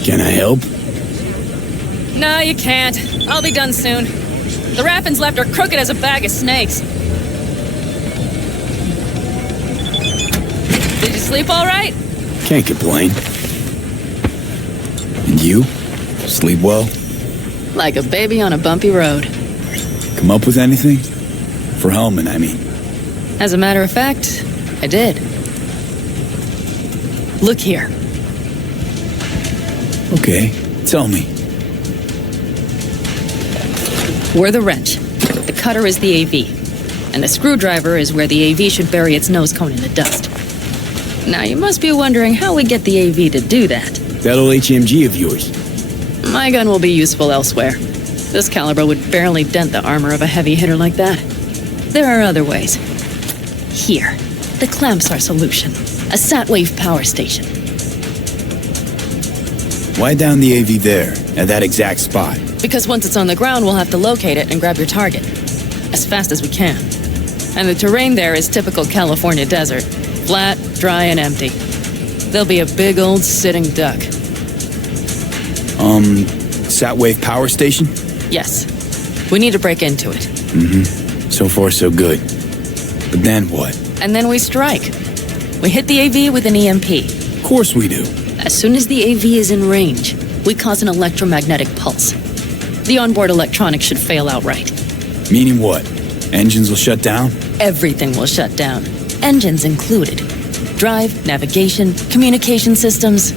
Can I help? No, you can't. I'll be done soon. The Raffins left are crooked as a bag of snakes. Did you sleep all right? Can't complain. And you? Sleep well? Like a baby on a bumpy road. Come up with anything? For Hellman, I mean. As a matter of fact, I did. Look here. Okay, tell me. We're the wrench. The cutter is the AV. And the screwdriver is where the AV should bury its nose cone in the dust. Now, you must be wondering how we get the AV to do that. That old HMG of yours. My gun will be useful elsewhere. This caliber would barely dent the armor of a heavy hitter like that. There are other ways. Here, the clamps are solution. A sat-wave power station. Why down the AV there, at that exact spot? Because once it's on the ground, we'll have to locate it and grab your target. As fast as we can. And the terrain there is typical California desert. Flat, dry, and empty. There'll be a big old sitting duck. Sat-wave power station? Yes. We need to break into it. So far, so good. But then what? And then we strike. We hit the AV with an EMP. Of course we do. As soon as the AV is in range, we cause an electromagnetic pulse. The onboard electronics should fail outright. Meaning what? Engines will shut down? Everything will shut down. Engines included. Drive, navigation, communication systems.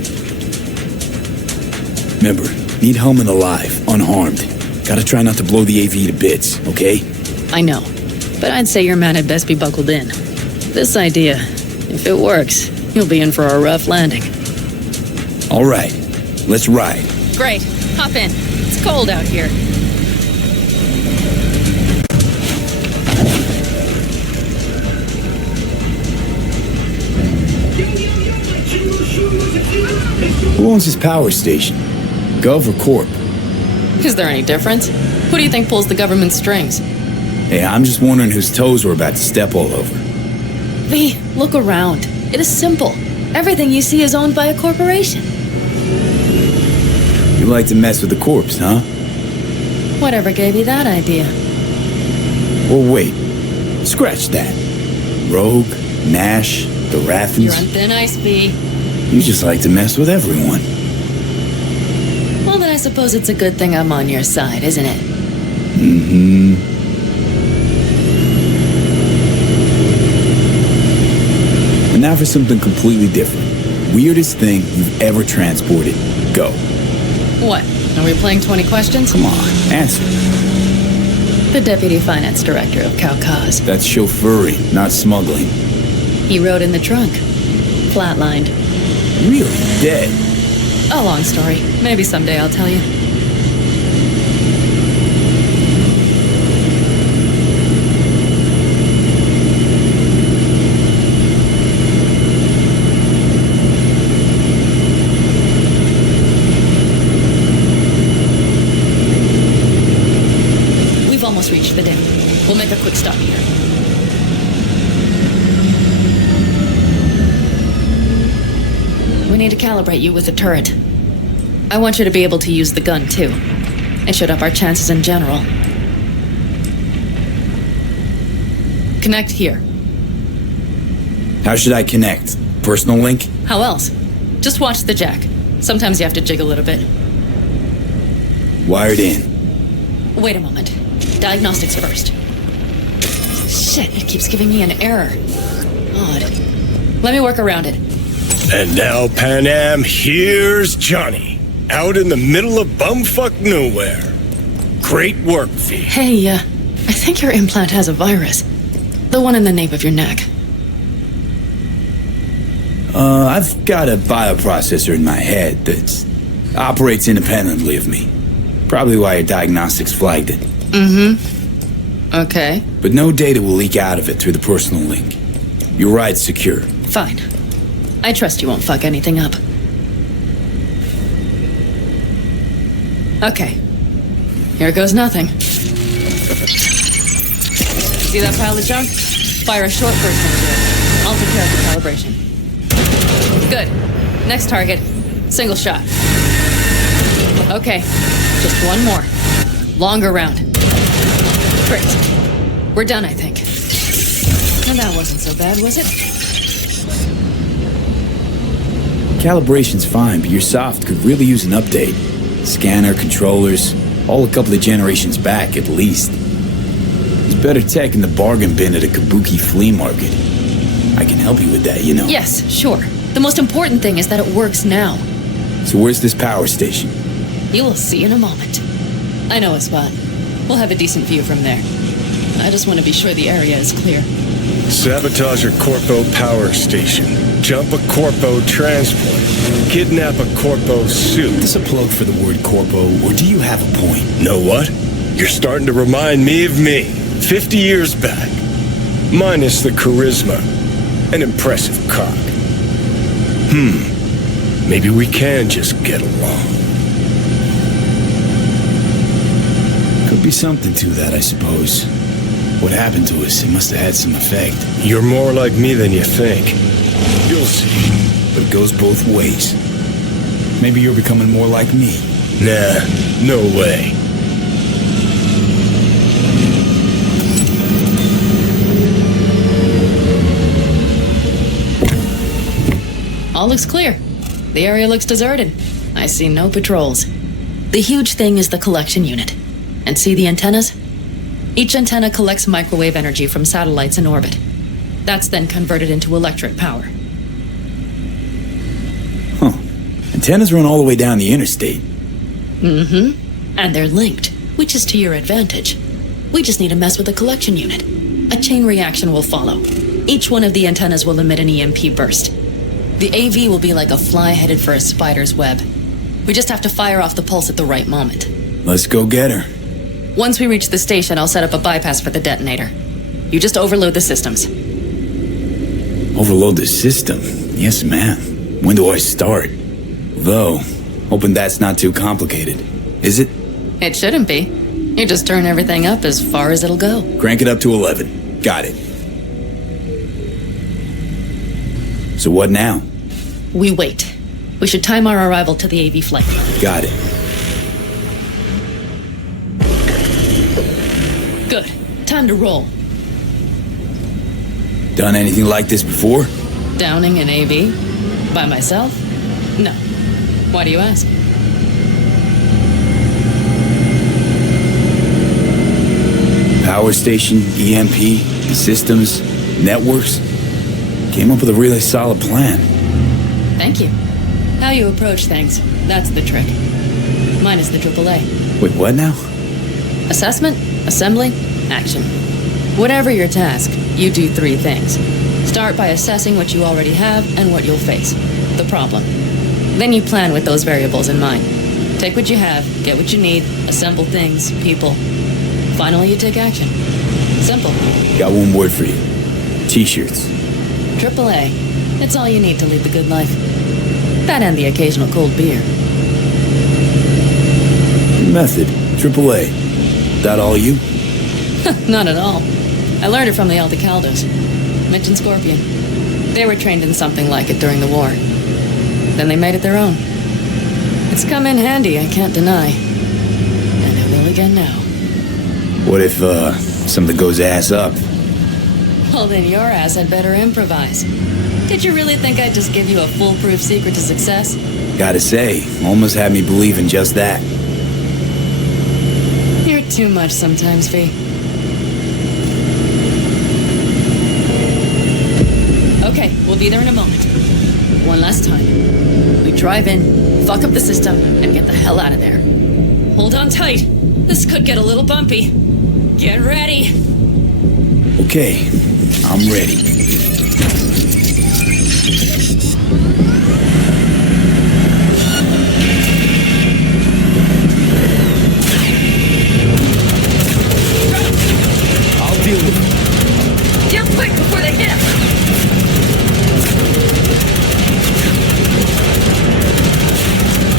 Remember, need Hellman alive, unharmed. Gotta try not to blow the AV to bits, okay? I know, but I'd say your man had best be buckled in. This idea, if it works, you'll be in for a rough landing. All right, let's ride. Great, hop in. It's cold out here. Who owns this power station? Gov or Corp? Is there any difference? Who do you think pulls the government strings? Hey, I'm just wondering whose toes we're about to step all over. V, look around. It is simple. Everything you see is owned by a corporation. You like to mess with the corpse, huh? Whatever gave you that idea? Well, wait. Scratch that. Rogue, Nash, the Raffins. You're on thin ice, V. You just like to mess with everyone. Well, then I suppose it's a good thing I'm on your side, isn't it? And now for something completely different. Weirdest thing you've ever transported. Go. What? Are we playing 20 questions? Come on, answer. The Deputy Finance Director of Caucase. That's chauffeuring, not smuggling. He rode in the trunk. Flatlined. Really? Dead? A long story. Maybe someday I'll tell you. We've almost reached the dam. We'll make a quick stop here. We need to calibrate you with the turret. I want you to be able to use the gun, too. It should up our chances in general. Connect here. How should I connect? Personal link? How else? Just watch the jack. Sometimes you have to jiggle it a bit. Wired in. Wait a moment. Diagnostics first. Shit, it keeps giving me an error. Odd. Let me work around it. And now, Pan Am, here's Johnny. Out in the middle of bumfuck nowhere. Great work, V. Hey, I think your implant has a virus. The one in the nape of your neck. I've got a bioprocessor in my head that operates independently of me. Probably why your diagnostics flagged it. Okay. But no data will leak out of it through the personal link. Your ride's secure. Fine. I trust you won't fuck anything up. Okay. Here goes nothing. See that pile of junk? Fire a short burst into it. I'll take care of the calibration. Good. Next target. Single shot. Okay. Just one more. Longer round. Great. We're done, I think. And that wasn't so bad, was it? Calibration's fine, but your soft could really use an update. Scanner, controllers, all a couple of generations back at least. There's better tech in the bargain bin at a kabuki flea market. I can help you with that, you know. Yes, sure. The most important thing is that it works now. So where's this power station? You will see in a moment. I know a spot. We'll have a decent view from there. I just want to be sure the area is clear. Sabotage a Corpo power station. Jump a Corpo transport. Kidnap a Corpo suit. Is this a plug for the word corpo, or do you have a point? Know what? You're starting to remind me of me, 50 years back. Minus the charisma. An impressive cock. Maybe we can just get along. Could be something to that, I suppose. What happened to us, it must have had some effect. You're more like me than you think. You'll see. But it goes both ways. Maybe you're becoming more like me. Nah, no way. All looks clear. The area looks deserted. I see no patrols. The huge thing is the collection unit. And see the antennas? Each antenna collects microwave energy from satellites in orbit. That's then converted into electric power. Huh. Antennas run all the way down the interstate. Mm-hmm. And they're linked, which is to your advantage. We just need to mess with the collection unit. A chain reaction will follow. Each one of the antennas will emit an EMP burst. The AV will be like a fly headed for a spider's web. We just have to fire off the pulse at the right moment. Let's go get her. Once we reach the station, I'll set up a bypass for the detonator. You just overload the systems. Overload the system? Yes, ma'am. When do I start? Though, hoping that's not too complicated. Is it? It shouldn't be. You just turn everything up as far as it'll go. Crank it up to 11. Got it. So what now? We wait. We should time our arrival to the AV flight. Got it. Good. Time to roll. Done anything like this before? Downing an AV? By myself? No. Why do you ask? Power station, EMP, systems, networks. Came up with a really solid plan. Thank you. How you approach things, that's the trick. Mine is the AAA. Wait, what now? Assessment, assembly, action. Whatever your task, you do three things. Start by assessing what you already have and what you'll face. The problem. Then you plan with those variables in mind. Take what you have, get what you need, assemble things, people. Finally, you take action. Simple. Got one word for you. T-shirts. AAA. It's all you need to lead the good life. That and the occasional cold beer. Method. AAA. That all you? Not at all. I learned it from the Aldecaldos. Mitch and Scorpion. They were trained in something like it during the war. Then they made it their own. It's come in handy, I can't deny. And it will again now. What if, something goes ass up? Well, then your ass had better improvise. Did you really think I'd just give you a foolproof secret to success? Gotta say, almost had me believe in just that. You're too much sometimes, V. Okay, we'll be there in a moment. One last time. We drive in, fuck up the system, and get the hell out of there. Hold on tight. This could get a little bumpy. Get ready. Okay, I'm ready. I'll deal with it. You're quick before they hit us.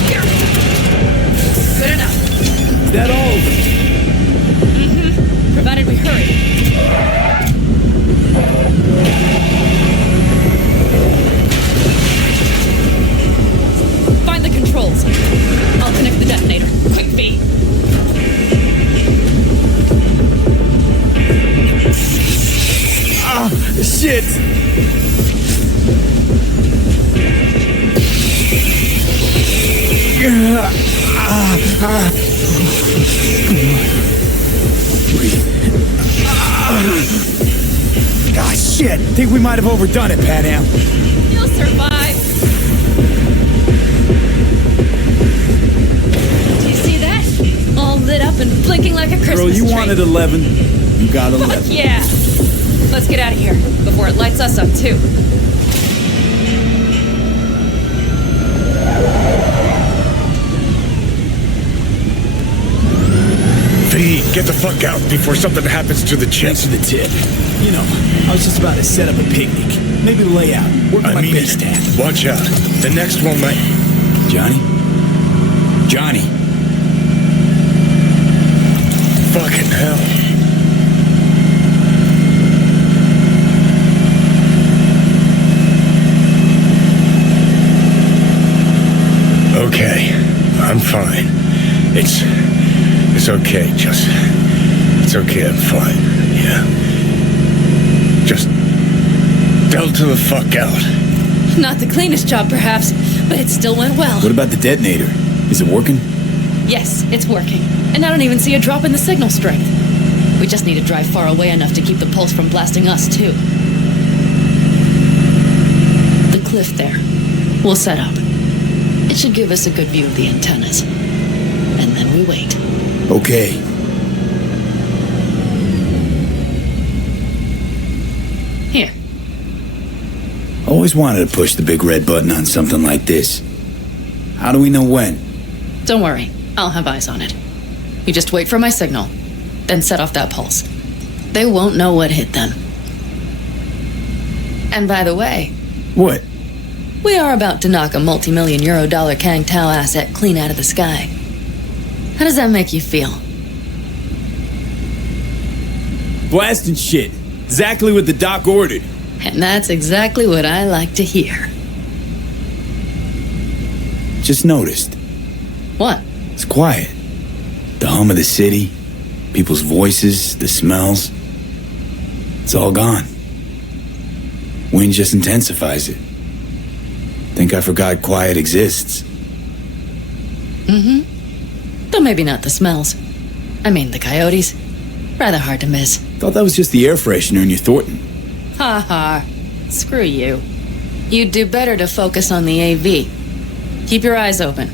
Here. Good enough. Is that all? Provided we hurry. Ah, shit! Think we might have overdone it, Pan Am. You'll survive. Do you see that? All lit up and blinking like a Christmas Girl, you tree. wanted 11. You got 11. Fuck yeah! Let's get out of here before it lights us up too. V, get the fuck out before something happens to the chip. Thanks for the tip. You know, I was just about to set up a picnic. Maybe lay out. Work on my base stack. Watch out. The next one might... Johnny? Johnny! Fucking hell. Okay, I'm fine. It's okay, just... It's okay, I'm fine, yeah. Just... Delta to the fuck out. Not the cleanest job, perhaps, but it still went well. What about the detonator? Is it working? Yes, it's working. And I don't even see a drop in the signal strength. We just need to drive far away enough to keep the pulse from blasting us, too. The cliff there. We'll set up. It should give us a good view of the antennas. And then we wait. Okay. Here. Always wanted to push the big red button on something like this. How do we know when? Don't worry. I'll have eyes on it. You just wait for my signal. Then set off that pulse. They won't know what hit them. And by the way, What? we are about to knock a multi-million euro dollar Kang Tao asset clean out of the sky. How does that make you feel? Blasting shit. Exactly what the doc ordered. And that's exactly what I like to hear. Just noticed. What? It's quiet. The hum of the city, people's voices, the smells. It's all gone. Wind just intensifies it. Think I forgot quiet exists. Though maybe not the smells. I mean, the coyotes. Rather hard to miss. Thought that was just the air freshener in your Thornton. Ha ha. Screw you. You'd do better to focus on the AV. Keep your eyes open.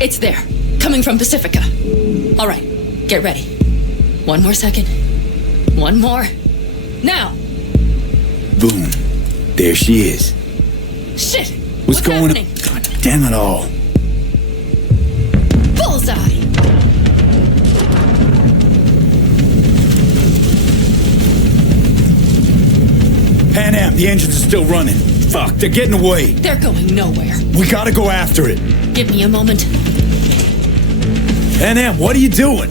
It's there. Coming from Pacifica. All right. Get ready. One more second. One more. Now! Boom. There she is. Shit! What's going happening? on? God damn it all. Bullseye! Pan Am, the engines are still running. Fuck, they're getting away. They're going nowhere. We gotta go after it. Give me a moment. Pan Am, what are you doing?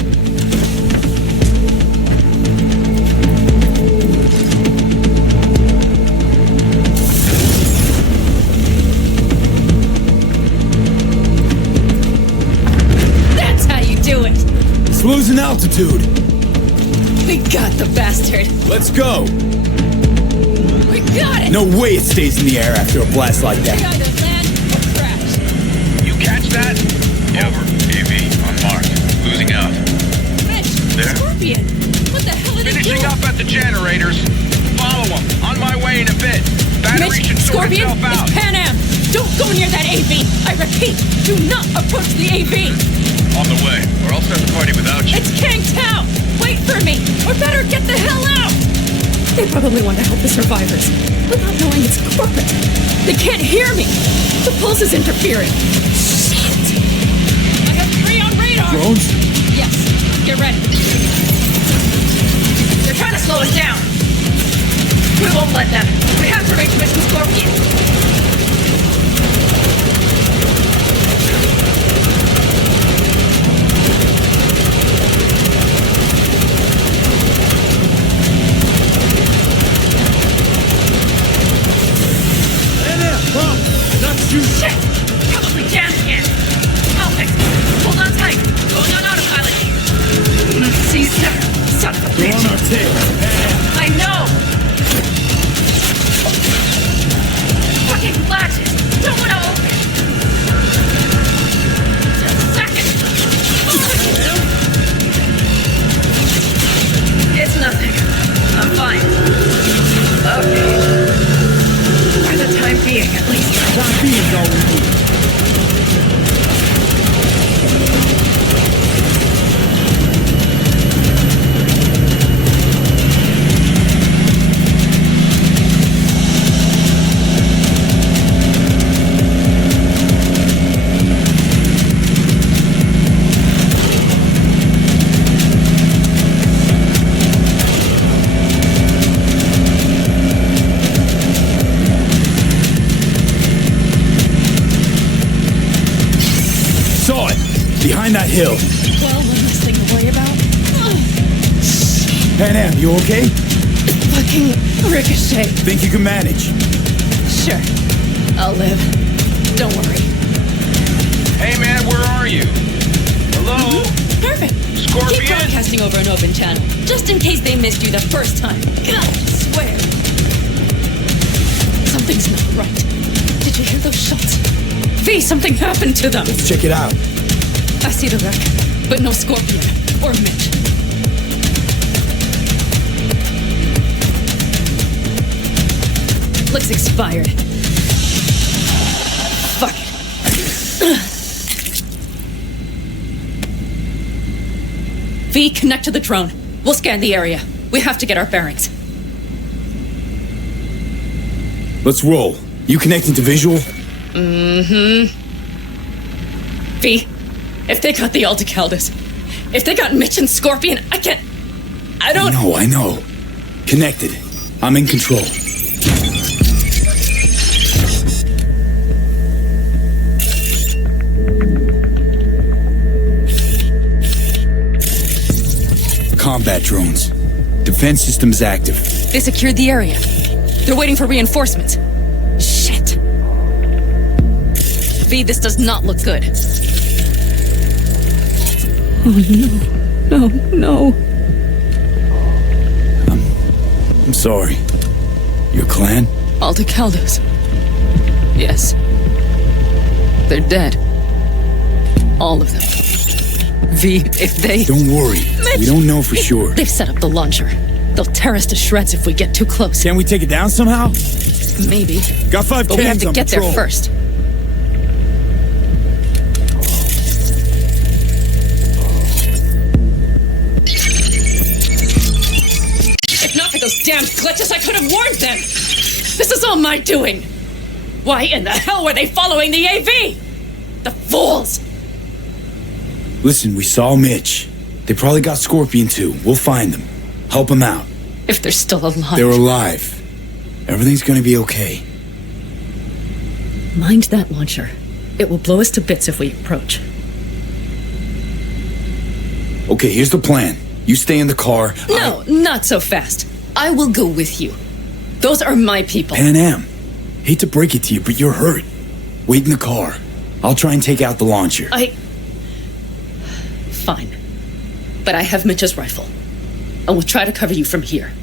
That's how you do it! It's losing altitude. We got the bastard! Let's go. We got it! No way it stays in the air after a blast like We that. either land or crash. You catch that? Over. AV on mark. Losing out. Mitch! There? Scorpion! What the hell are they Finishing doing? up at the generators. Follow them. On my way in a bit. Battery Mitch, should sort Scorpion, itself out. it's Pan Am! Don't go near that AV! I repeat, do not approach the AV! On the way. Or I'll start the party without you. It's Kang Tao! Wait for me! Or better get the hell out! They probably want to help the survivors, without knowing it's corporate. They can't hear me! The pulse is interfering. Shit! I have 3 on radar! Drones? Yes, get ready. They're trying to slow us down. We won't let them. We have to reach Mission Scorpion. Shit! Probably jammed again. I'll fix it. Hold on tight. Going on autopilot. behind that hill. Well, one less thing to worry about. Pan Am, you okay? Fucking ricochet. Think you can manage? Sure. I'll live. Don't worry. Hey, man, where are you? Hello? Perfect. Scorpion? Keep broadcasting over an open channel, just in case they missed you the first time. God, I swear. Something's not right. Did you hear those shots? V, something happened to them. Let's check it out. I see the wreck, but no Scorpion or Mitch. Looks expired. Fuck it. V, connect to the drone. We'll scan the area. We have to get our bearings. Let's roll. You connecting to visual? V, if they got the Aldecaldos, if they got Mitch and Scorpion, I don't... I know. Connected. I'm in control. Combat drones. Defense systems active. They secured the area. They're waiting for reinforcements. Shit. V, this does not look good. Oh, no. No. I'm sorry. Your clan? Aldecaldos. Yes. They're dead. All of them. V, if they... Don't worry. Mitch! We don't know for sure. They've set up the launcher. They'll tear us to shreds if we get too close. Can we take it down somehow? Maybe. Got 5 But we have cans to on get patrol. there first. If not for those damned glitches, I could have warned them! This is all my doing! Why in the hell were they following the AV? The fools! Listen, we saw Mitch. They probably got Scorpion too. We'll find them. Help them out. If they're still alive. They're alive. Everything's gonna be okay. Mind that launcher. It will blow us to bits if we approach. Okay, here's the plan. You stay in the car. No, not so fast. I will go with you. Those are my people. Pan Am. Hate to break it to you, but you're hurt. Wait in the car. I'll try and take out the launcher. Fine. But I have Mitch's rifle. I will try to cover you from here.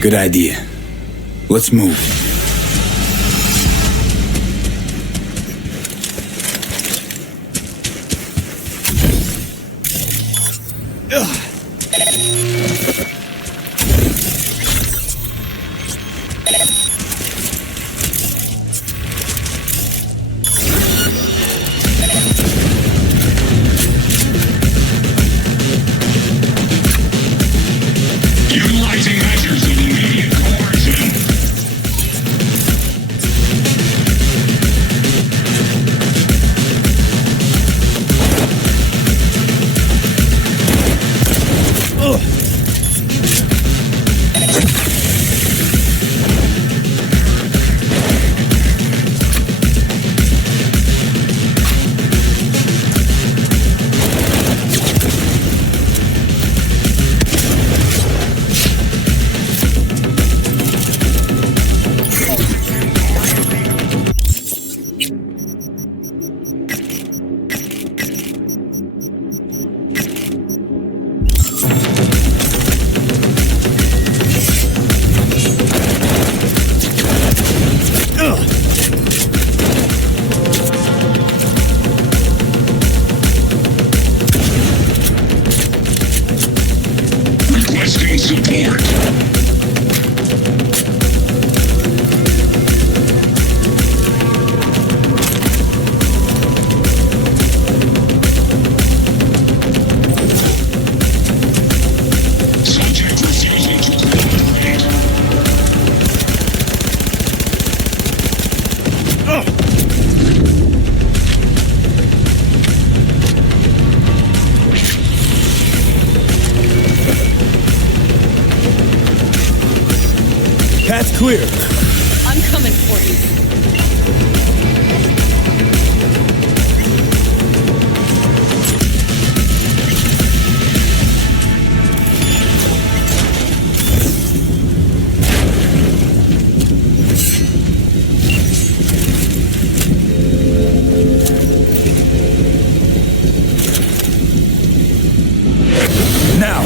Good idea. Let's move. Utilizing measures of immediate coercion. Path clear. I'm coming for you. Now.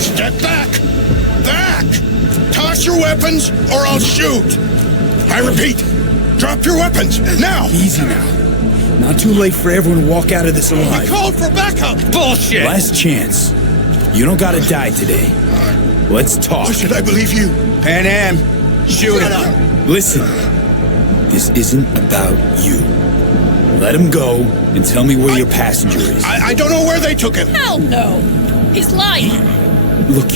Step back! Back! Toss your weapons, or I'll shoot! I repeat, drop your weapons, now! Easy now. Not too late for everyone to walk out of this We alive. called for backup! Bullshit! Last chance. You don't gotta die today. Let's talk. Or should I believe you? Pan Am, shoot Shut him. up! Listen. This isn't about you. Let him go and tell me where your passenger is. I don't know where they took him! Hell no! He's lying! Look,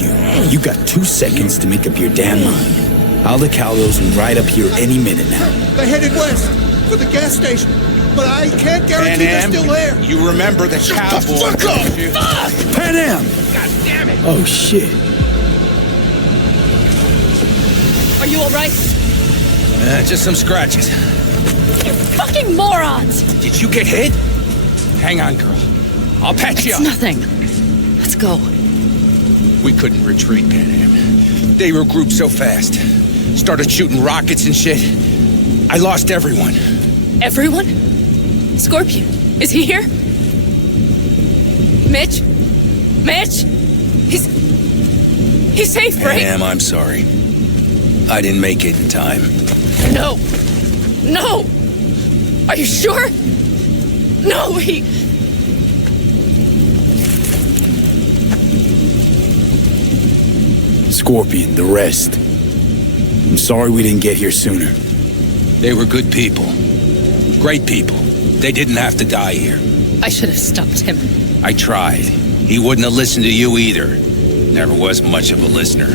you got 2 seconds to make up your damn mind. Alda Caldo's right up here any minute now. They headed west, for the gas station. But I can't guarantee they're Am, still there. you remember the Shut cowboy. the fuck up! don't you? Fuck! Pan Am! God damn it! Oh, shit. Are you alright? Just some scratches. You fucking morons! Did you get hit? Hang on, girl. I'll patch you It's up. nothing. Let's go. We couldn't retreat, Pan Am. They regrouped so fast. Started shooting rockets and shit. I lost everyone. Everyone? Scorpion, is he here? Mitch? Mitch? He's safe, Pan right? Am, I'm sorry. I didn't make it in time. No! No! Are you sure? No, Scorpion, the rest. I'm sorry we didn't get here sooner. They were good people. Great people. They didn't have to die here. I should have stopped him. I tried. He wouldn't have listened to you either. Never was much of a listener.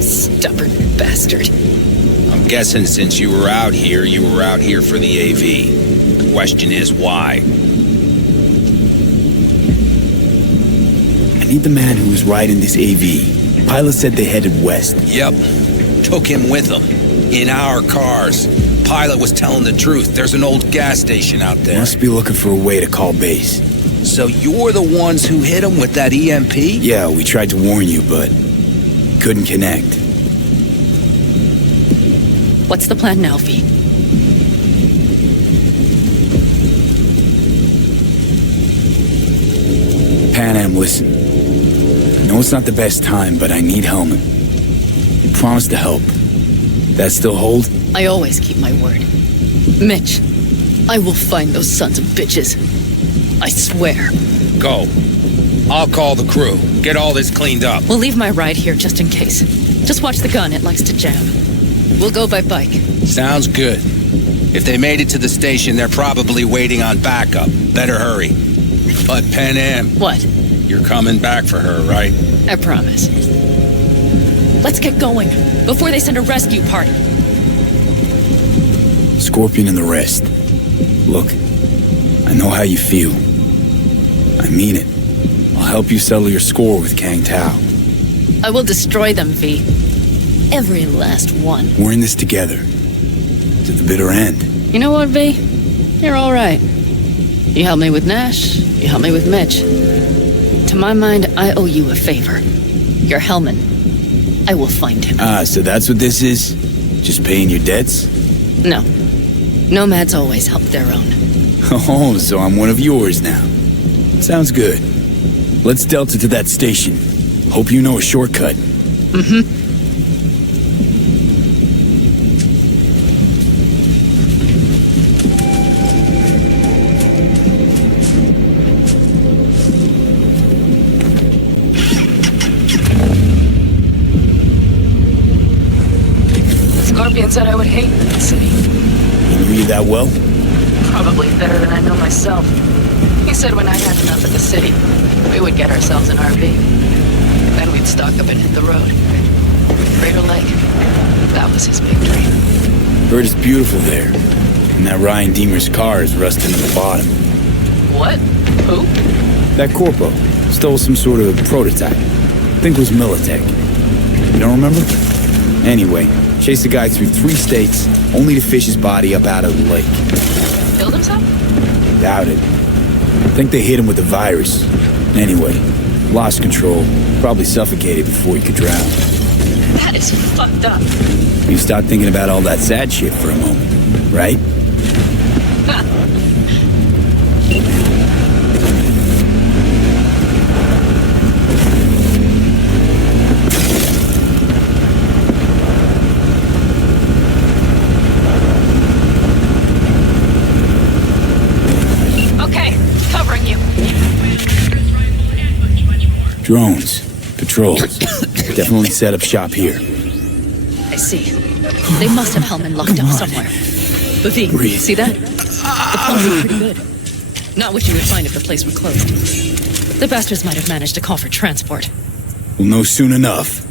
Stubborn bastard. I'm guessing since you were out here for the AV. The question is why? I need the man who was riding this AV. Pilot said they headed west. Yep. Took him with them. In our cars. Pilot was telling the truth. There's an old gas station out there. Must be looking for a way to call base. So you're the ones who hit him with that EMP? Yeah, we tried to warn you, but couldn't connect. What's the plan now, V? Pan Am, listen. I know it's not the best time, but I need Hellman. You promised to help. That still hold? I always keep my word. Mitch, I will find those sons of bitches. I swear. Go. I'll call the crew. Get all this cleaned up. We'll leave my ride here just in case. Just watch the gun, it likes to jam. We'll go by bike. Sounds good. If they made it to the station, they're probably waiting on backup. Better hurry. But Pan Am, What? you're coming back for her, right? I promise. Let's get going, before they send a rescue party. Scorpion and the rest. Look, I know how you feel. I mean it. I'll help you settle your score with Kang Tao. I will destroy them, V. Every last one. We're in this together. To the bitter end. You know what, V? You're all right. You helped me with Nash. You helped me with Mitch. To my mind, I owe you a favor. You're Hellman. I will find him. Ah, so that's what this is? Just paying your debts? No. Nomads always help their own. Oh, so I'm one of yours now. Sounds good. Let's delta to that station. Hope you know a shortcut. Scorpion said I would hate the city. He knew you that well? Probably better than I know myself. He said when I had enough of the city, we would get ourselves an RV. Then we'd stock up and hit the road. Crater Lake. That was his big dream. Heard it's beautiful there. And that Ryan Deemer's car is rusting at the bottom. What? Who? That Corpo stole some sort of prototype. Think it was Militech. You don't remember? Anyway, Chased the guy through 3 states, only to fish his body up out of the lake. Killed himself? Doubt it. Think they hit him with the virus. Anyway, lost control. Probably suffocated before he could drown. That is fucked up. You start thinking about all that sad shit for a moment, right? Okay, covering you. Drones, patrols. Definitely set up shop here. I see. They must have Hellman locked up somewhere. But V, Breathe. see that? The pumps are pretty good. Not what you would find if the place were closed. The bastards might have managed to call for transport. We'll know soon enough.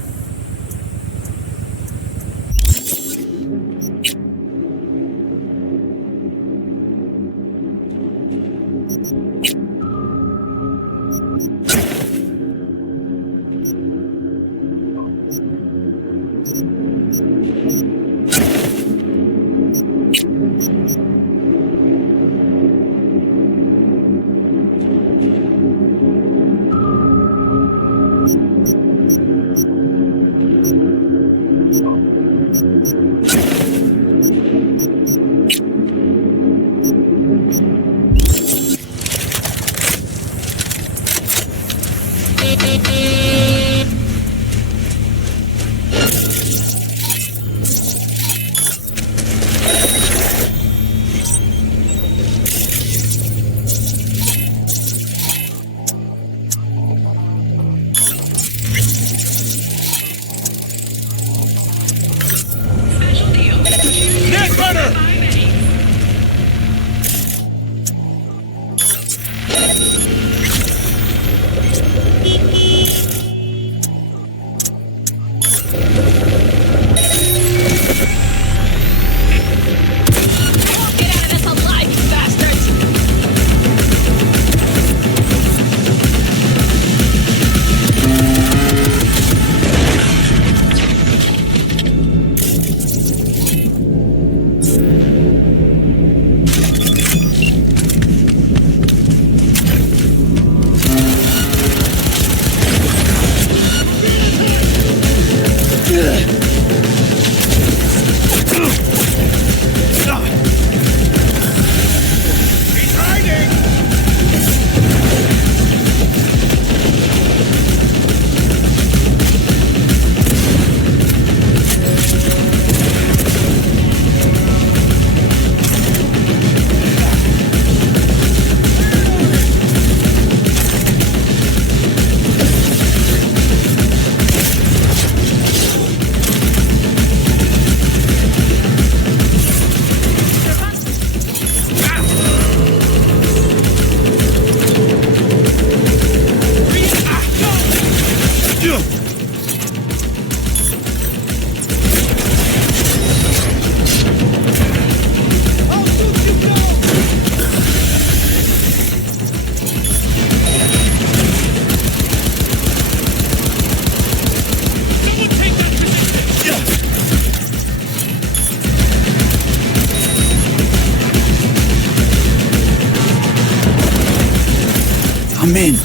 I'm in. It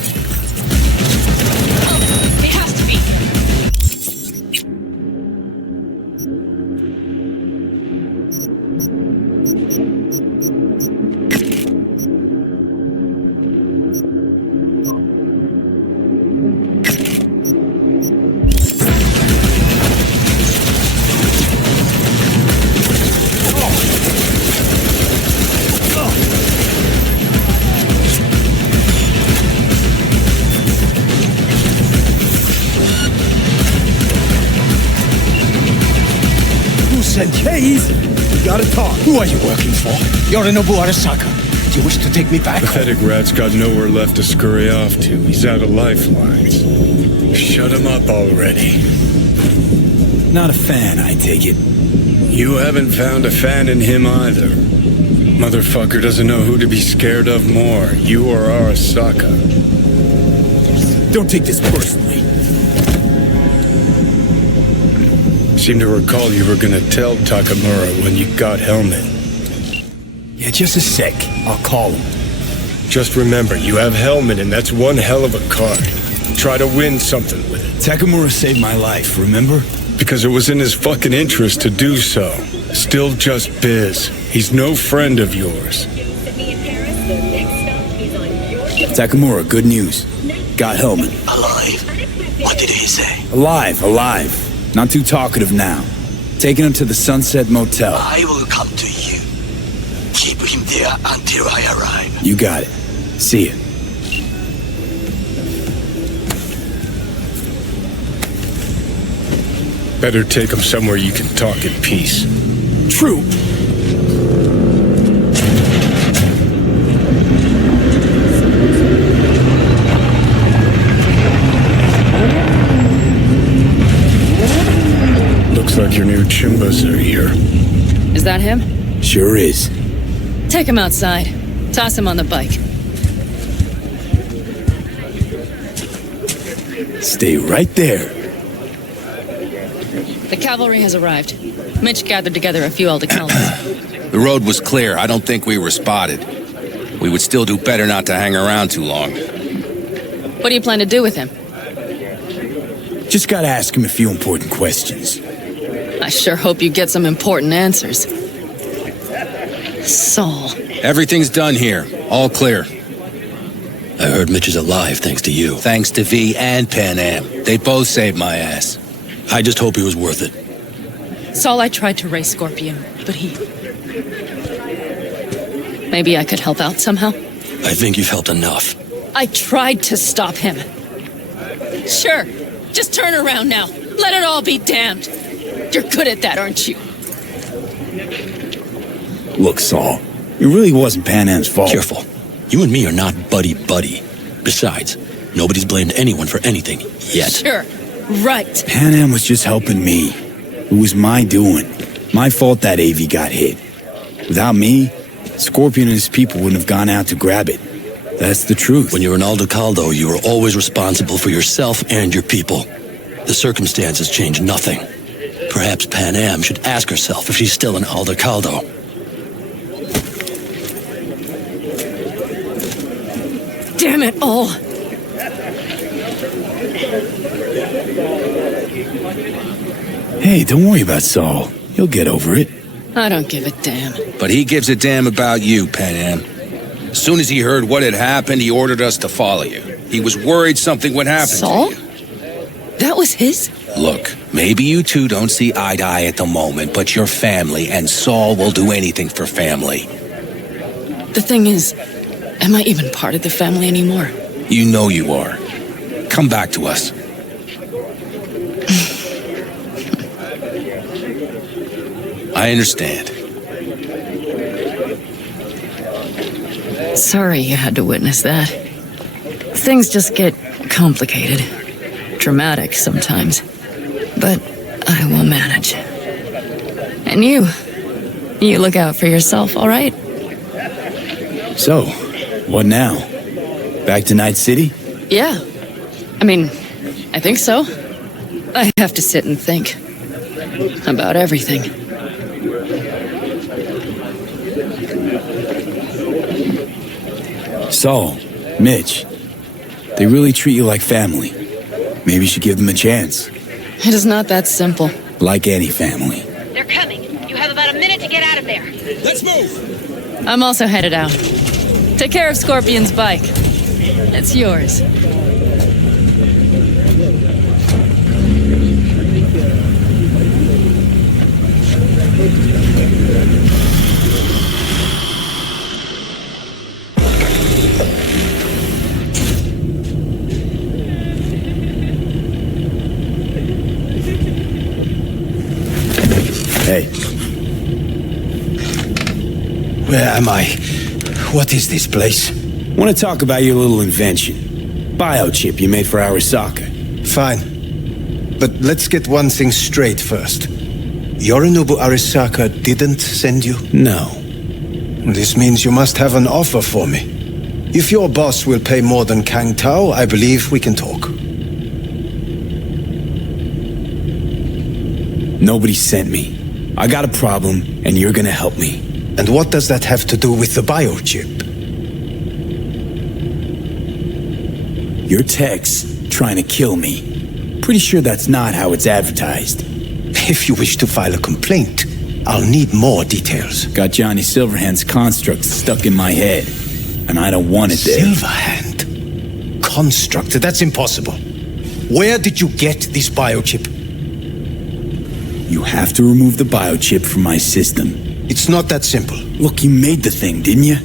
has to be. Easy. We gotta talk. Who are you working for? Yorinobu Arasaka. Do you wish to take me back? Pathetic rat's got nowhere left to scurry off to. He's out of lifelines. Shut him up already. Not a fan, I take it. You haven't found a fan in him either. Motherfucker doesn't know who to be scared of more, you or Arasaka. Don't take this personally. seem to recall you were gonna tell Takamura when you got Helmet. Yeah, just a sec. I'll call him. Just remember, you have Helmet, and that's one hell of a card. Try to win something with it. Takamura saved my life, remember? Because it was in his fucking interest to do so. Still just biz. He's no friend of yours. Takamura, good news. Got Helmet. Alive? What did he say? Alive. Not too talkative now. Taking him to the Sunset Motel. I will come to you. Keep him there until I arrive. You got it. See ya. Better take him somewhere you can talk in peace. True. Looks like your new Chimbas are here. Is that him? Sure is. Take him outside. Toss him on the bike. Stay right there. The cavalry has arrived. Mitch gathered together a few Aldecaldos. The road was clear. I don't think we were spotted. We would still do better not to hang around too long. What do you plan to do with him? Just gotta ask him a few important questions. I sure hope you get some important answers. Saul. Everything's done here. All clear. I heard Mitch is alive thanks to you. Thanks to V and Pan Am. They both saved my ass. I just hope he was worth it. Saul, I tried to raise Scorpion, but he... Maybe I could help out somehow? I think you've helped enough. I tried to stop him. Sure. Just turn around now. Let it all be damned. You're good at that, aren't you? Look, Saul, it really wasn't Pan Am's fault. Careful. You and me are not buddy-buddy. Besides, nobody's blamed anyone for anything, yet. Sure. Right. Pan Am was just helping me. It was my doing. My fault that AV got hit. Without me, Scorpion and his people wouldn't have gone out to grab it. That's the truth. When you're an Aldecaldo, you are always responsible for yourself and your people. The circumstances change nothing. Perhaps Pan Am should ask herself if she's still an Aldecaldo. Damn it all. Hey, don't worry about Saul. He'll get over it. I don't give a damn. But he gives a damn about you, Pan Am. As soon as he heard what had happened, he ordered us to follow you. He was worried something would happen Saul? to you. That was his? Look, maybe you two don't see eye to eye at the moment, but you're family, and Saul will do anything for family. The thing is, am I even part of the family anymore? You know you are. Come back to us. I understand. Sorry you had to witness that. Things just get complicated. Dramatic sometimes. But I will manage. And you look out for yourself, all right? So, what now? Back to Night City? Yeah. I mean, I think so. I have to sit and think. About everything. Saul, Mitch, they really treat you like family. Maybe you should give them a chance. It is not that simple. Like any family. They're coming. You have about a minute to get out of there. Let's move! I'm also headed out. Take care of Scorpion's bike. It's yours. Hey. Where am I? What is this place? Want to talk about your little invention? Biochip you made for Arasaka. Fine. But let's get one thing straight first. Yorinobu Arasaka didn't send you? No. This means you must have an offer for me. If your boss will pay more than Kang Tao, I believe we can talk. Nobody sent me. I got a problem, and you're gonna help me. And what does that have to do with the biochip? Your tech's trying to kill me. Pretty sure that's not how it's advertised. If you wish to file a complaint, I'll need more details. Got Johnny Silverhand's construct stuck in my head, and I don't want it there. Silverhand? Construct? That's impossible. Where did you get this biochip? You have to remove the biochip from my system. It's not that simple. Look, you made the thing, didn't you?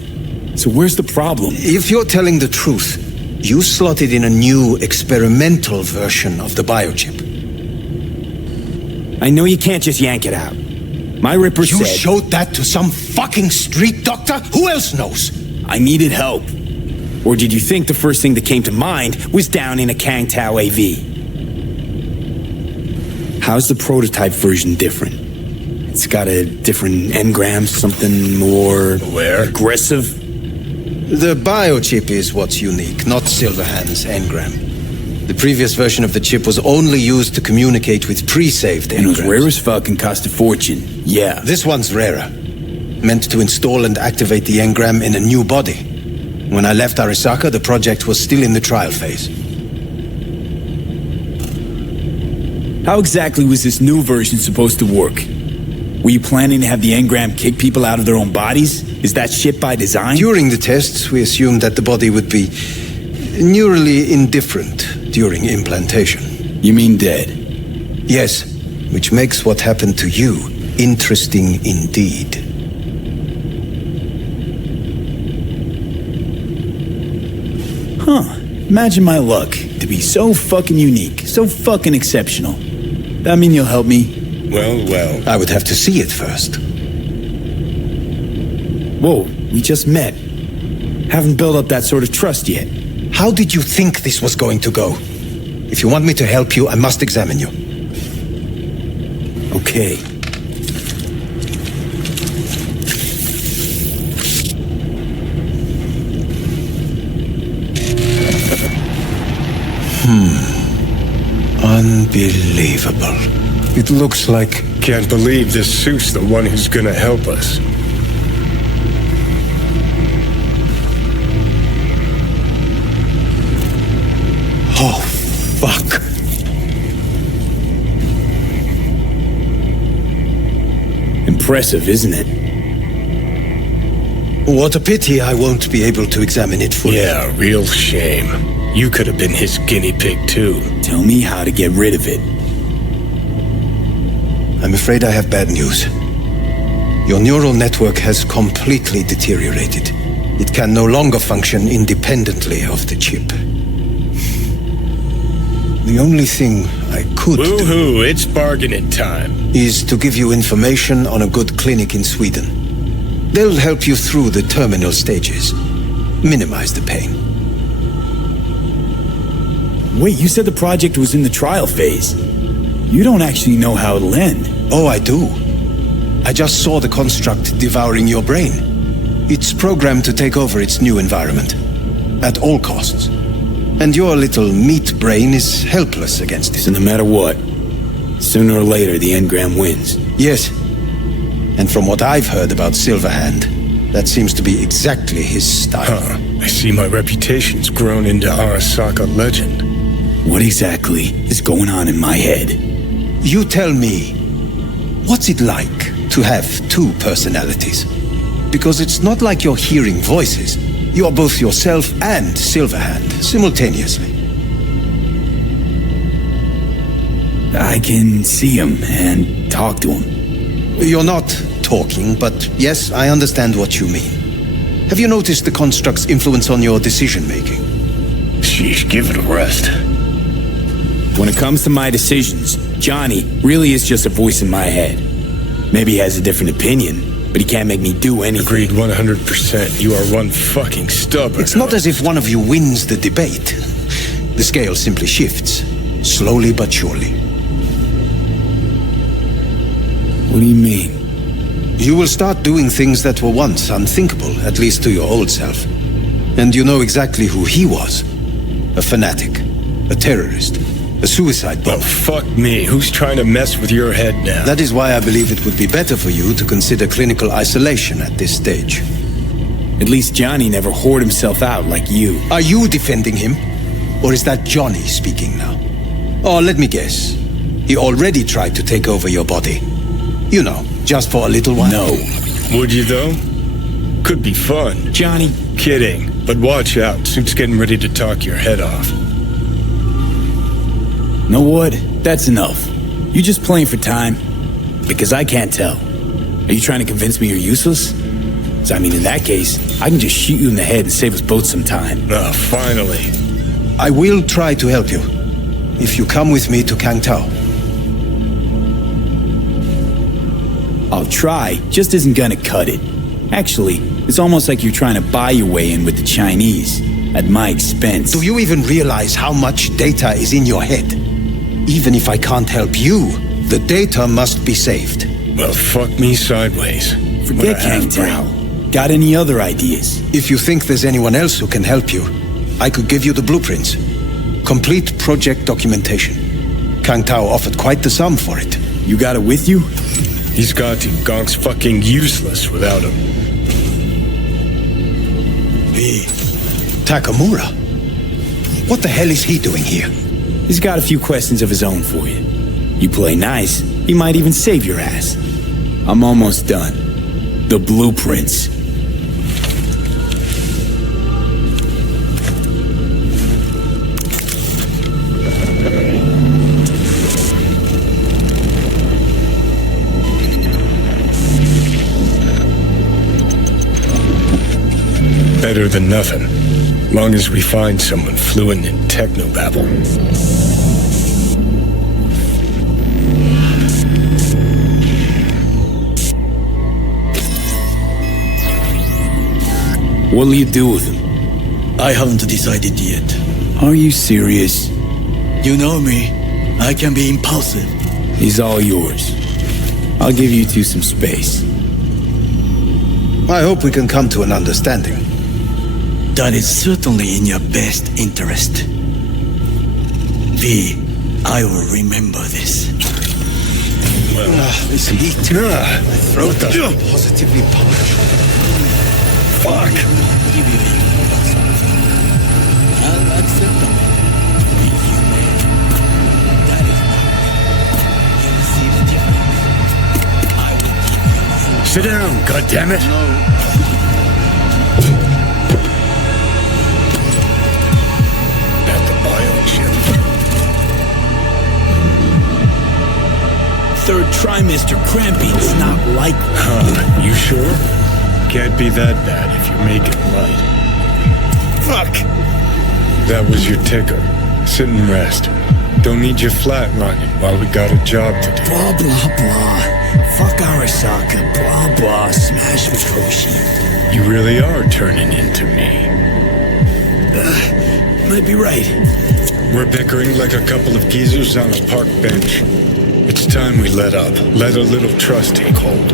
So where's the problem? If you're telling the truth, you slotted in a new experimental version of the biochip. I know you can't just yank it out. My Ripper said... You showed that to some fucking street doctor? Who else knows? I needed help. Or did you think the first thing that came to mind was down in a Kang Tao AV? How's the prototype version different? It's got a different engram, something more... aggressive? The biochip is what's unique, not Silverhand's engram. The previous version of the chip was only used to communicate with pre-saved engrams. And it was rare as fuck and cost a fortune. Yeah. This one's rarer. Meant to install and activate the engram in a new body. When I left Arasaka, the project was still in the trial phase. How exactly was this new version supposed to work? Were you planning to have the engram kick people out of their own bodies? Is that shit by design? During the tests, we assumed that the body would be neurally indifferent during implantation. You mean dead? Yes, which makes what happened to you interesting indeed. Huh. Imagine my luck to be so fucking unique, so fucking exceptional. That mean you'll help me? Well. I would have to see it first. Whoa, we just met. Haven't built up that sort of trust yet. How did you think this was going to go? If you want me to help you, I must examine you. Okay. Unbelievable. It looks like... Can't believe this suit's the one who's gonna help us. Oh, fuck. Impressive, isn't it? What a pity I won't be able to examine it fully. Yeah, real shame. You could have been his guinea pig, too. Tell me how to get rid of it. I'm afraid I have bad news. Your neural network has completely deteriorated. It can no longer function independently of the chip. The only thing I could do... Woohoo, it's bargaining time. ...is to give you information on a good clinic in Sweden. They'll help you through the terminal stages. Minimize the pain. Wait, you said the project was in the trial phase. You don't actually know how it'll end. Oh, I do. I just saw the construct devouring your brain. It's programmed to take over its new environment. At all costs. And your little meat brain is helpless against it. So no matter what, sooner or later the engram wins. Yes. And from what I've heard about Silverhand, that seems to be exactly his style. Huh. I see my reputation's grown into Arasaka legend. What exactly is going on in my head? You tell me, what's it like to have two personalities? Because it's not like you're hearing voices. You're both yourself and Silverhand, simultaneously. I can see him and talk to him. You're not talking, but yes, I understand what you mean. Have you noticed the construct's influence on your decision-making? Sheesh, give it a rest. When it comes to my decisions, Johnny really is just a voice in my head. Maybe he has a different opinion, but he can't make me do anything. Agreed 100%. You are one fucking stubborn. It's not as if one of you wins the debate. The scale simply shifts, slowly but surely. What do you mean? You will start doing things that were once unthinkable, at least to your old self. And you know exactly who he was. A fanatic, a terrorist, A suicide Well, bomb. fuck me. Who's trying to mess with your head now? That is why I believe it would be better for you to consider clinical isolation at this stage. At least Johnny never whored himself out like you. Are you defending him? Or is that Johnny speaking now? Oh, let me guess. He already tried to take over your body. You know, just for a little while. No. Would you, though? Could be fun. Johnny, Kidding. But watch out. Suit's getting ready to talk your head off. know what? That's enough. You just playing for time? Because I can't tell. Are you trying to convince me you're useless? So, I mean, in that case, I can just shoot you in the head and save us both some time. Ah, finally. I will try to help you. If you come with me to Kangtao. I'll try, just isn't gonna cut it. Actually, it's almost like you're trying to buy your way in with the Chinese, at my expense. Do you even realize how much data is in your head? Even if I can't help you, the data must be saved. Well, fuck me sideways. Forget Kangtao. Got any other ideas? If you think there's anyone else who can help you, I could give you the blueprints. Complete project documentation. Kangtao offered quite the sum for it. You got it with you? He's got to. Gonk's fucking useless without him. Takamura? What the hell is he doing here? He's got a few questions of his own for you. You play nice, he might even save your ass. I'm almost done. The blueprints. Better than nothing. Long as we find someone fluent in technobabble. What'll you do with him? I haven't decided yet. Are you serious? You know me. I can be impulsive. He's all yours. I'll give you two some space. I hope we can come to an understanding. That is certainly in your best interest. V, I will remember this. Well, This heat. My throat doesn't positively punch. fuck! I'll accept them. Be human. That is not. You see the difference? I will give you. Sit down, goddammit! At the biochip. Third trimester cramping's not likely. Huh, you sure? Can't be that bad if you make it light. Fuck! That was your ticker. Sit and rest. Don't need you flatlining while we got a job to do. Blah, blah, blah. Fuck Arasaka. Blah, blah. Smash Mikoshi. You really are turning into me. Might be right. We're bickering like a couple of geezers on a park bench. It's time we let up. Let a little trust take hold.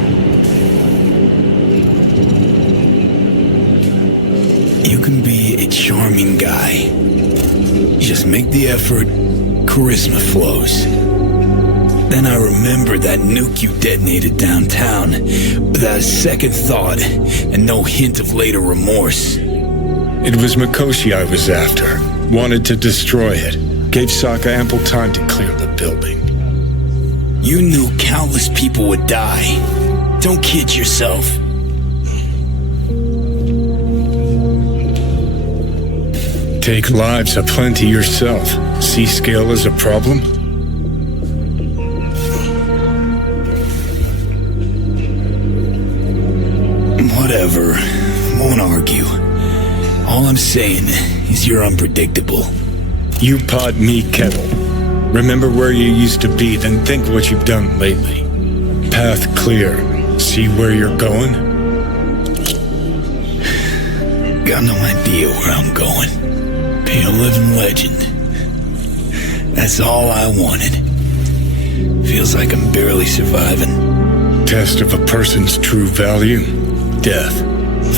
You can be a charming guy. Just make the effort, charisma flows. Then I remembered that nuke you detonated downtown without a second thought and no hint of later remorse. It was Mikoshi I was after. Wanted to destroy it. Gave Sokka ample time to clear the building. You knew countless people would die. Don't kid yourself. Take lives aplenty yourself. See scale as a problem? Whatever. Won't argue. All I'm saying is you're unpredictable. You pot me kettle. Remember where you used to be, then think what you've done lately. Path clear. See where you're going? Got no idea where I'm going. Be a living legend. That's all I wanted. Feels like I'm barely surviving. Test of a person's true value? Death.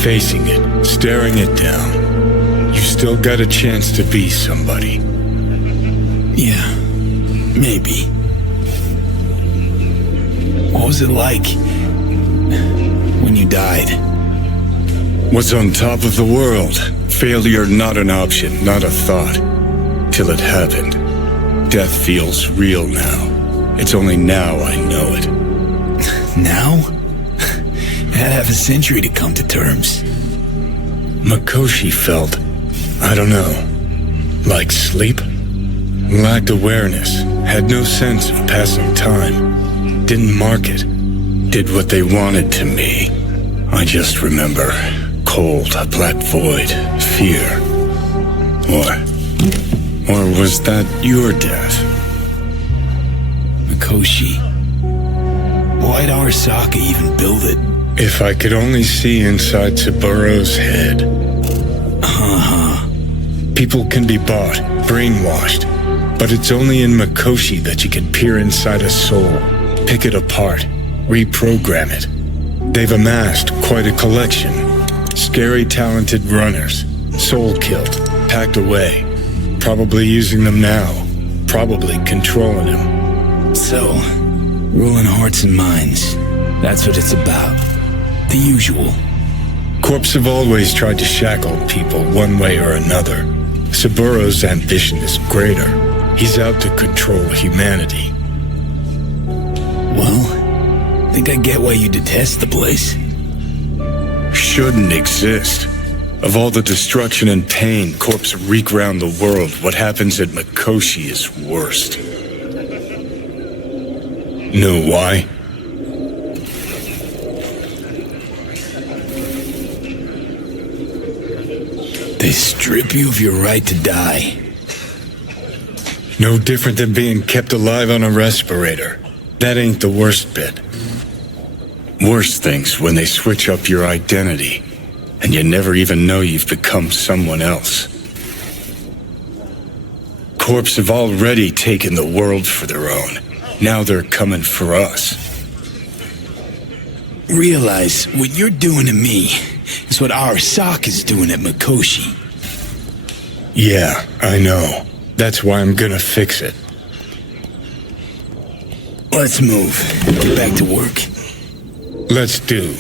Facing it, staring it down. You still got a chance to be somebody. Yeah, Maybe. What was it like when you died? What's on top of the world? Failure not an option, not a thought. Till it happened. Death feels real now. It's only now I know it. Now? It had half a century to come to terms. Mikoshi felt, I don't know, like sleep? Lacked awareness, had no sense of passing time. Didn't mark it. Did what they wanted to me. I just remember cold, black void, fear. Or was that your death? Mikoshi. Why'd Arasaka even build it? If I could only see inside Saburo's head. People can be bought, brainwashed, but it's only in Mikoshi that you can peer inside a soul, pick it apart, reprogram it. They've amassed quite a collection. Scary, talented runners, soul-killed, packed away, probably using them now, probably controlling them. So, ruling hearts and minds, that's what it's about. The usual. Corps have always tried to shackle people one way or another. Saburo's ambition is greater. He's out to control humanity. Well, I think I get why you detest the place. Shouldn't exist. Of all the destruction and pain Corps wreak round the world, what happens at Mikoshi is worst. Know why? They strip you of your right to die. No different than being kept alive on a respirator. That ain't the worst bit. Worse things when they switch up your identity, and you never even know you've become someone else. Corps have already taken the world for their own. Now they're coming for us. Realize what you're doing to me is what Arasaka's doing at Mikoshi. Yeah, I know. That's why I'm gonna fix it. Let's move. Get back to work. Let's do.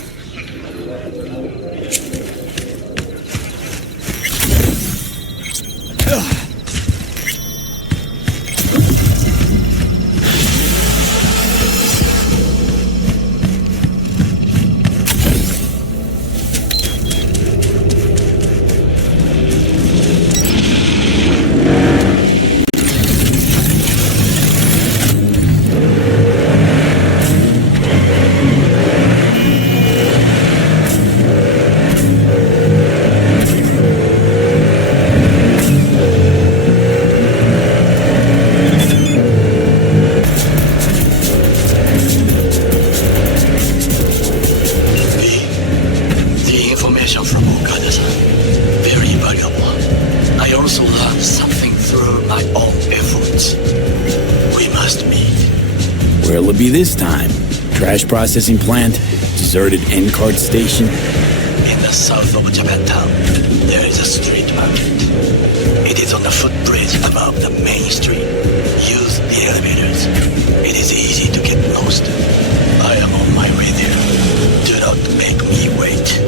This time, trash processing plant, deserted N-card station. In the south of Japantown, there is a street market. It is on the footbridge above the main street. Use the elevators. It is easy to get lost. I am on my way there. Do not make me wait.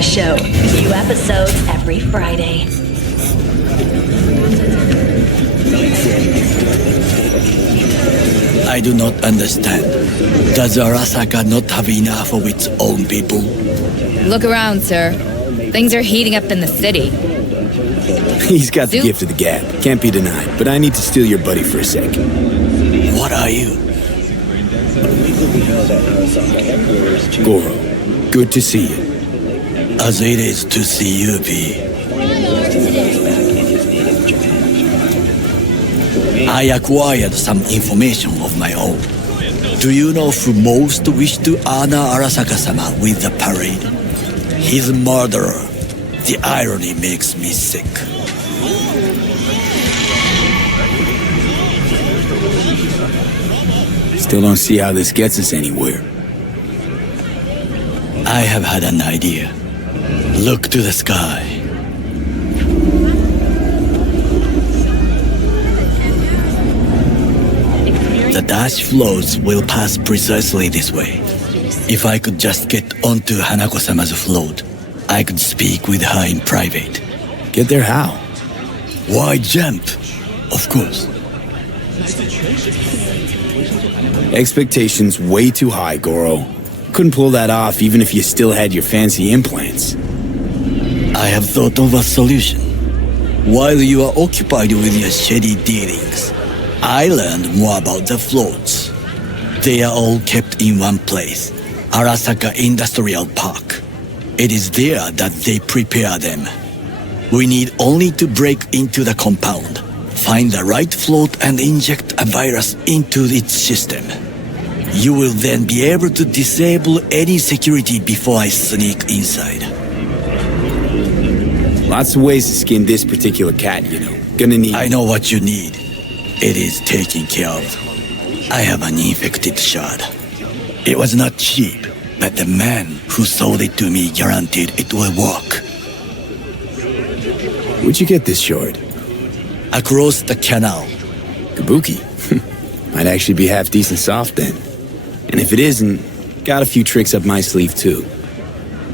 My show. New episodes every Friday. I do not understand. Does Arasaka not have enough of its own people? Look around, sir. Things are heating up in the city. He's got the gift of the gab. Can't be denied. But I need to steal your buddy for a sec. What are you? Goro, good to see you. As it is to see you, V. I acquired some information of my own. Do you know who most wished to honor Arasaka-sama with the parade? His murderer. The irony makes me sick. Still don't see how this gets us anywhere. I have had an idea. Look to the sky. The dash floats will pass precisely this way. If I could just get onto Hanako-sama's float, I could speak with her in private. Get there how? Why jump? Of course. Expectations way too high, Goro. Couldn't pull that off even if you still had your fancy implants. I have thought of a solution. While you are occupied with your shady dealings, I learned more about the floats. They are all kept in one place, Arasaka Industrial Park. It is there that they prepare them. We need only to break into the compound, find the right float and inject a virus into its system. You will then be able to disable any security before I sneak inside. Lots of ways to skin this particular cat, you know. Gonna need... I know what you need. It is taken care of. I have an infected shard. It was not cheap, but the man who sold it to me guaranteed it will work. Where'd you get this shard? Across the canal. Kabuki. Might actually be half decent soft then. And if it isn't, got a few tricks up my sleeve too.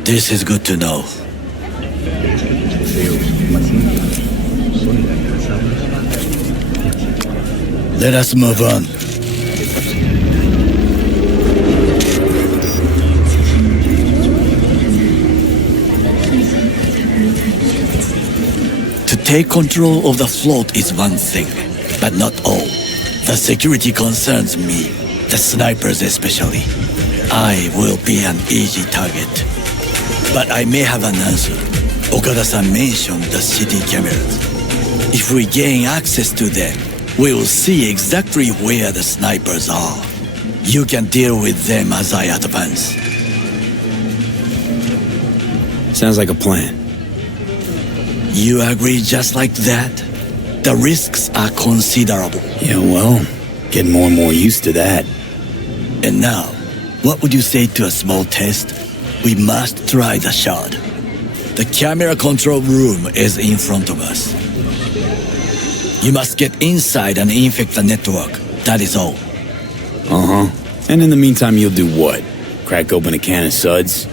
This is good to know. Let us move on. To take control of the float is one thing, but not all. The security concerns me, the snipers especially. I will be an easy target. But I may have an answer. Okada-san mentioned the city cameras. If we gain access to them, we will see exactly where the snipers are. You can deal with them as I advance. Sounds like a plan. You agree just like that? The risks are considerable. Yeah, well, getting more and more used to that. And now, what would you say to a small test? We must try the shard. The camera control room is in front of us. You must get inside and infect the network. That is all. Uh-huh. And in the meantime, you'll do what? Crack open a can of suds?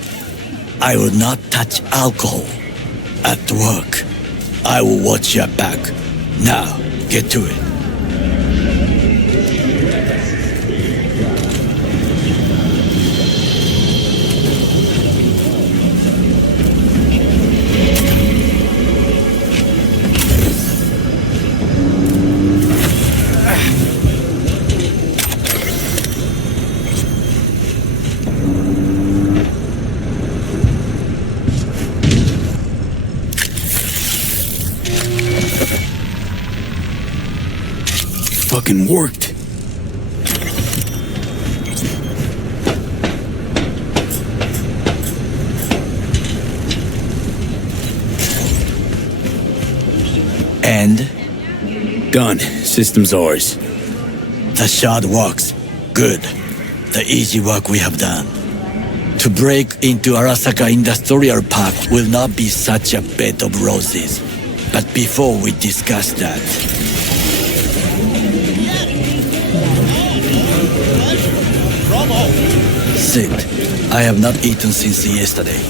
I will not touch alcohol. At work, I will watch your back. Now, get to it. Fucking worked. And? Done. System's ours. The shard works. Good. The easy work we have done. To break into Arasaka Industrial Park will not be such a bed of roses. But before we discuss that... Sit. I have not eaten since yesterday.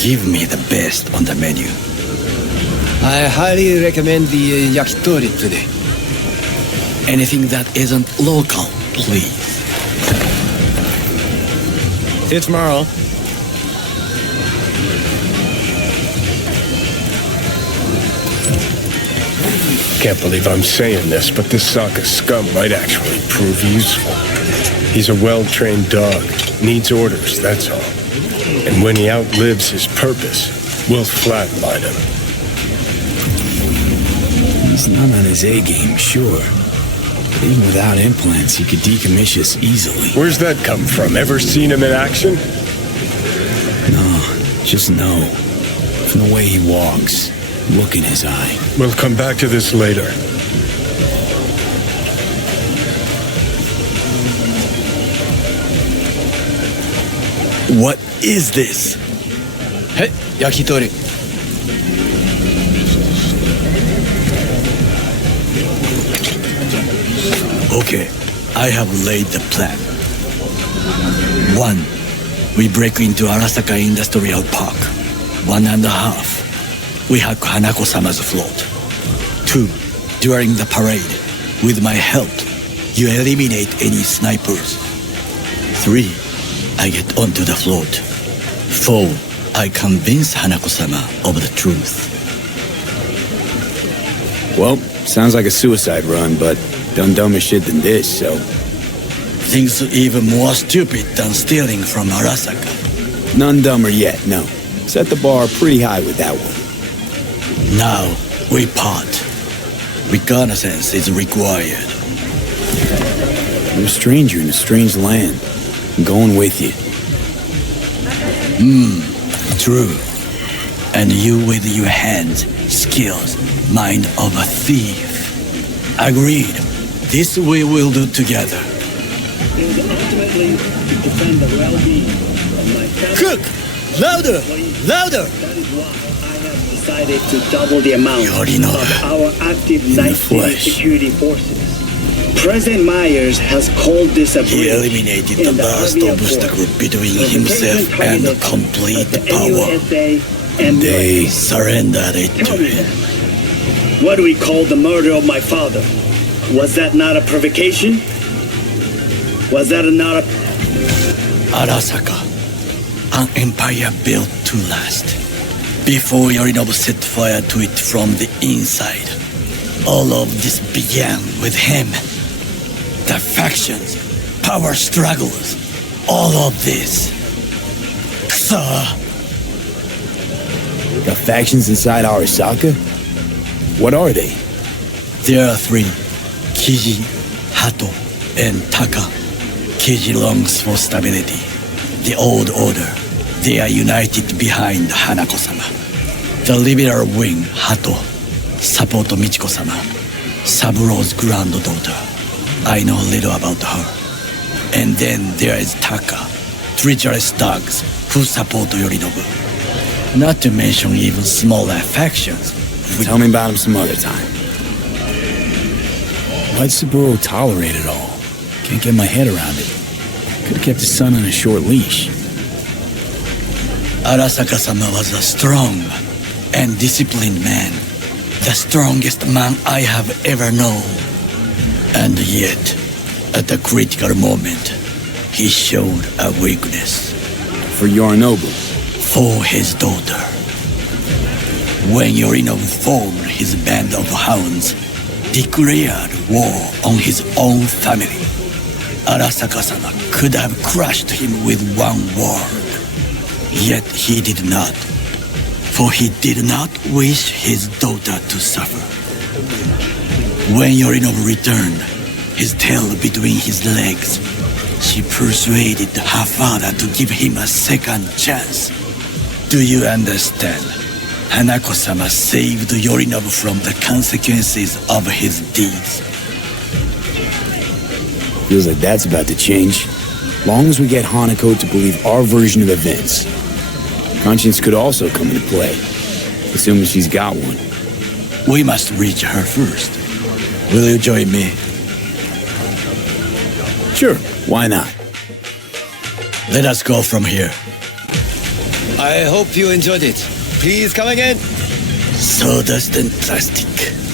Give me the best on the menu. I highly recommend the yakitori today. Anything that isn't local, please. See you tomorrow. Can't believe I'm saying this, but this Sokka scum might actually prove useful. He's a well-trained dog. Needs orders, that's all. And when he outlives his purpose, we'll flatline him. He's not on his A-game, sure. But even without implants, he could decommission us easily. Where's that come from? Ever seen him in action? No, just know. From the way he walks, look in his eye. We'll come back to this later. What is this? Hey, yakitori. Okay, I have laid the plan. 1. We break into Arasaka Industrial Park. 1.5. We hack Hanako-sama's float. 2. During the parade, with my help, you eliminate any snipers. 3. I get onto the float. 4. I convince Hanako-sama of the truth. Well, sounds like a suicide run, but done dumber shit than this, so... Things even more stupid than stealing from Arasaka. None dumber yet, no. Set the bar pretty high with that one. Now, we part. Reconnaissance is required. You're a stranger in a strange land. I'm going with you. True. And you with your hands, skills, mind of a thief. Agreed. This we will do together. Ultimately, to defend the well-being of my family. Cook! Louder! Louder! That is why I have decided to double the amount Yorino. of our active In the night city flesh. security forces. President Myers has called this a He breach eliminated the in last Army obstacle Accord. between So the himself president and targeted complete the power. AUSA and They surrendered it Tell to me him. that. What do we call the murder of my father? Was that not a provocation? Was that not a... Arasaka, an empire built to last. Before Yorinobu set fire to it from the inside, all of this began with him. The factions, power struggles, all of this. Kusa! Got factions inside Arasaka? What are they? There are 3. Kiji, Hato, and Taka. Kiji longs for stability. The old order. They are united behind Hanako-sama. The liberal wing, Hato, support Michiko-sama, Saburo's granddaughter. I know little about her. And then there is Taka, treacherous dogs who support Yorinobu. Not to mention even smaller factions. Tell me about him some other time. Why'd Saburo tolerate it all? Can't get my head around it. Could've kept his son on a short leash. Arasaka-sama was a strong and disciplined man. The strongest man I have ever known. And yet, at the critical moment, he showed a weakness. For Yorinobu? For his daughter. When Yorinobu formed his band of hounds, declared war on his own family, Arasaka-sama could have crushed him with one word. Yet he did not, for he did not wish his daughter to suffer. When Yorinobu returned, his tail between his legs, she persuaded her father to give him a second chance. Do you understand? Hanako-sama saved Yorinobu from the consequences of his deeds. Feels like that's about to change. Long as we get Hanako to believe our version of events. Conscience could also come into play, assuming she's got one. We must reach her first. Will you join me? Sure, why not? Let us go from here. I hope you enjoyed it. Please come again. Sawdust and plastic.